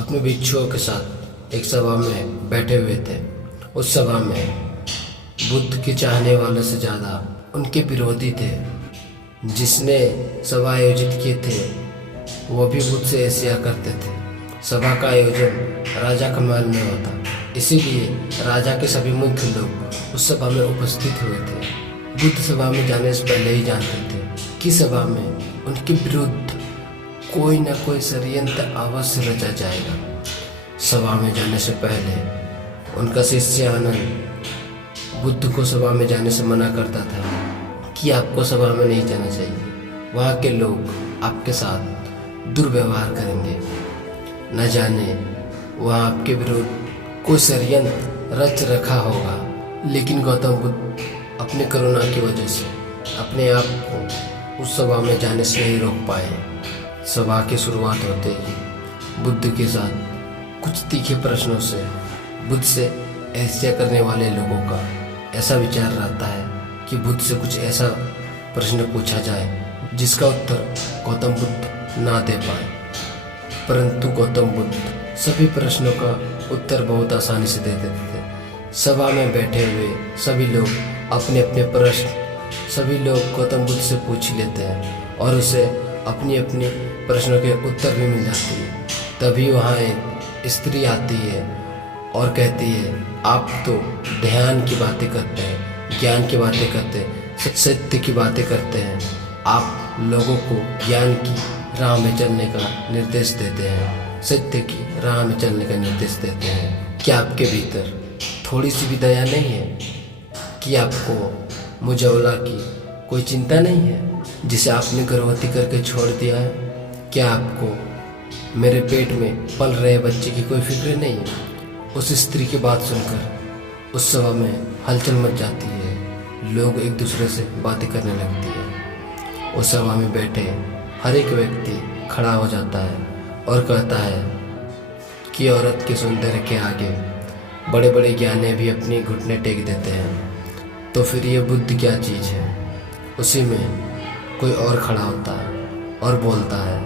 अपने भिक्षुओं के साथ एक सभा में बैठे हुए थे। उस सभा में बुद्ध के चाहने वालों से ज़्यादा उनके विरोधी थे। जिसने सभा आयोजित किए थे वो भी बुद्ध से ईर्ष्या करते थे। सभा का आयोजन राजा के महल में होता, इसीलिए राजा के सभी मुख्य लोग उस सभा में उपस्थित हुए थे। बुद्ध सभा में जाने से पहले ही जानते थे कि सभा में उनके विरुद्ध कोई न कोई षड्यंत्र अवश्य रचा जाएगा। सभा में जाने से पहले उनका शिष्य आनंद बुद्ध को सभा में जाने से मना करता था कि आपको सभा में नहीं जाना चाहिए, वहाँ के लोग आपके साथ दुर्व्यवहार करेंगे। न जाने वहाँ आपके विरुद्ध कोई षड्यंत्र रच रखा होगा। लेकिन गौतम बुद्ध अपनी करुणा की वजह से अपने आप को उस सभा में जाने से नहीं रोक पाए। सभा की शुरुआत होते ही बुद्ध के साथ कुछ तीखे प्रश्नों से बुद्ध से ईर्ष्या करने वाले लोगों का ऐसा विचार रहता है कि बुद्ध से कुछ ऐसा प्रश्न पूछा जाए जिसका उत्तर गौतम बुद्ध ना दे पाए। परंतु गौतम बुद्ध सभी प्रश्नों का उत्तर बहुत आसानी से दे देते थे। सभा में बैठे हुए सभी लोग अपने अपने प्रश्न सभी लोग गौतम बुद्ध से पूछ लेते हैं और उसे अपनी अपनी प्रश्नों के उत्तर भी मिल जाती है। तभी वहाँ एक स्त्री आती है और कहती है, आप तो ध्यान की बातें करते हैं, ज्ञान की बातें करते हैं, सत्य की बातें करते हैं, आप लोगों को ज्ञान की राह में चलने का निर्देश देते हैं, सत्य की राह में चलने का निर्देश देते हैं। क्या आपके भीतर थोड़ी सी भी दया नहीं है? कि आपको मुझौला की कोई चिंता नहीं है जिसे आपने गर्भवती करके छोड़ दिया है? क्या आपको मेरे पेट में पल रहे बच्चे की कोई फिक्र नहीं है? उस स्त्री की बात सुनकर उस सभा में हलचल मच जाती है। लोग एक दूसरे से बातें करने लगती है। उस सभा में बैठे हर एक व्यक्ति खड़ा हो जाता है और कहता है कि औरत के सौंदर्य के आगे बड़े बड़े ज्ञानी भी अपनी घुटने टेक देते हैं। तो फिर ये बुद्ध क्या चीज़ है? उसी में कोई और खड़ा होता है और बोलता है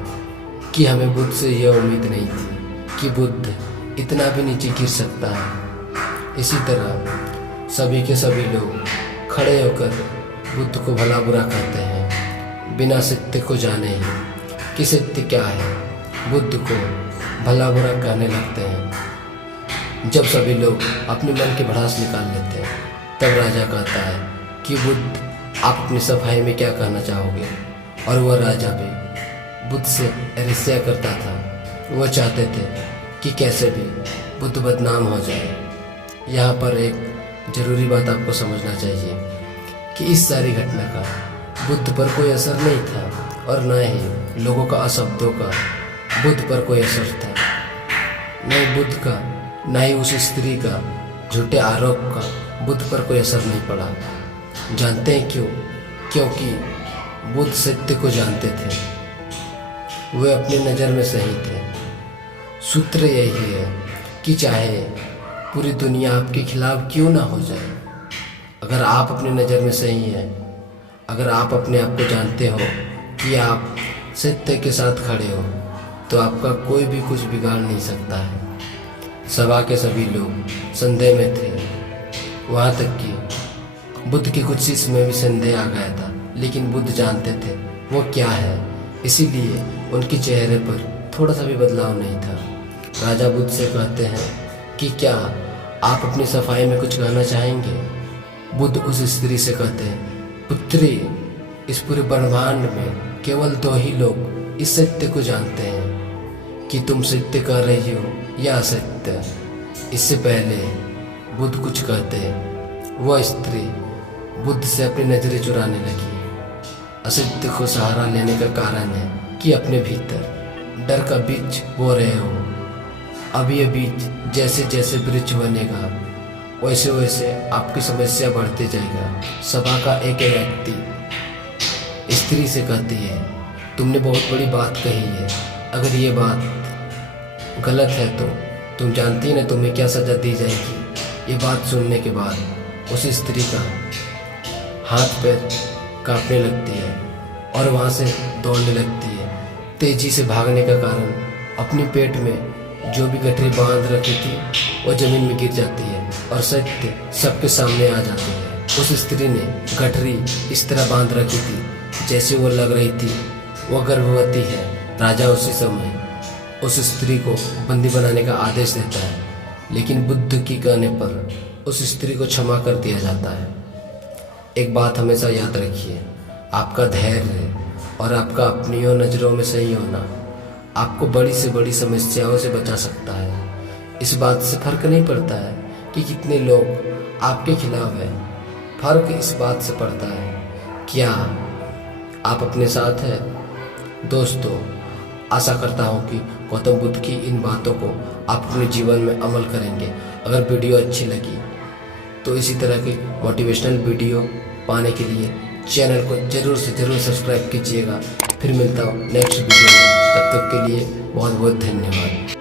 कि हमें बुद्ध से यह उम्मीद नहीं थी कि बुद्ध इतना भी नीचे गिर सकता है। इसी तरह सभी के सभी लोग खड़े होकर बुद्ध को भला बुरा कहते हैं, बिना सत्य को जाने ही कि सत्य क्या है बुद्ध को भला बुरा कहने लगते हैं। जब सभी लोग अपने मन की भड़ास निकाल लेते हैं तब राजा कहता है कि बुद्ध, आप अपनी सफाई में क्या कहना चाहोगे? और वह राजा भी बुद्ध से ईर्ष्या करता था। वह चाहते थे कि कैसे भी बुद्ध बदनाम हो जाए। यहाँ पर एक ज़रूरी बात आपको समझना चाहिए कि इस सारी घटना का बुद्ध पर कोई असर नहीं था और न ही लोगों का अशब्दों का बुद्ध पर कोई असर था। न ही बुद्ध का न ही उस स्त्री का झूठे आरोप का बुद्ध पर कोई असर नहीं पड़ा। जानते हैं क्यों? क्योंकि बुद्ध सत्य को जानते थे, वे अपनी नज़र में सही थे। सूत्र यही है कि चाहे पूरी दुनिया आपके खिलाफ क्यों ना हो जाए, अगर आप अपनी नज़र में सही हैं, अगर आप अपने आप को जानते हो कि आप सत्य के साथ खड़े हो, तो आपका कोई भी कुछ बिगाड़ नहीं सकता है। सभा के सभी लोग संदेह में थे, वहाँ तक कि बुद्ध के कुछ शिष्य में भी संदेह आ गया था। लेकिन बुद्ध जानते थे वो क्या है, इसीलिए उनके चेहरे पर थोड़ा सा भी बदलाव नहीं था। राजा बुद्ध से कहते हैं कि क्या आप अपनी सफाई में कुछ कहना चाहेंगे? बुद्ध उस स्त्री से कहते हैं, पुत्री, इस पूरे ब्रह्मांड में केवल दो ही लोग इस सत्य को जानते हैं कि तुम सत्य कह रही हो या असत्य। इससे पहले बुद्ध कुछ कहते हैं, वह स्त्री बुद्ध से अपनी नजरें चुराने लगी। असत्य को सहारा लेने का कारण है कि अपने भीतर डर का बीज बो रहे हो। अब यह बीज जैसे जैसे वृक्ष बनेगा वैसे वैसे आपकी समस्या बढ़ती जाएगा। सभा का एक व्यक्ति स्त्री से कहती है, तुमने बहुत बड़ी बात कही है, अगर ये बात गलत है तो तुम जानती है ना तुम्हें क्या सज़ा दी जाएगी। ये बात सुनने के बाद उस स्त्री का हाथ पैर कांपने लगती है और वहाँ से दौड़ने लगती है। तेजी से भागने का कारण अपने पेट में जो भी गठरी बांध रखी थी वो जमीन में गिर जाती है और सत्य सबके सामने आ जाती है। उस स्त्री ने गठरी इस तरह बांध रखी थी जैसे वो लग रही थी वो गर्भवती है। राजा उसी समय उस स्त्री को बंदी बनाने का आदेश देता है, लेकिन बुद्ध की कहने पर उस स्त्री को क्षमा कर दिया जाता है। एक बात हमेशा याद रखिए, आपका धैर्य और आपका अपनी नज़रों में सही होना आपको बड़ी से बड़ी समस्याओं से बचा सकता है। इस बात से फर्क नहीं पड़ता है कि कितने लोग आपके खिलाफ हैं, फर्क इस बात से पड़ता है क्या आप अपने साथ हैं। दोस्तों, आशा करता हूँ कि गौतम बुद्ध की इन बातों को आप अपने जीवन में अमल करेंगे। अगर वीडियो अच्छी लगी तो इसी तरह की मोटिवेशनल वीडियो पाने के लिए चैनल को ज़रूर से ज़रूर सब्सक्राइब कीजिएगा। फिर मिलता हूँ नेक्स्ट वीडियो में, तब तक के लिए बहुत बहुत धन्यवाद।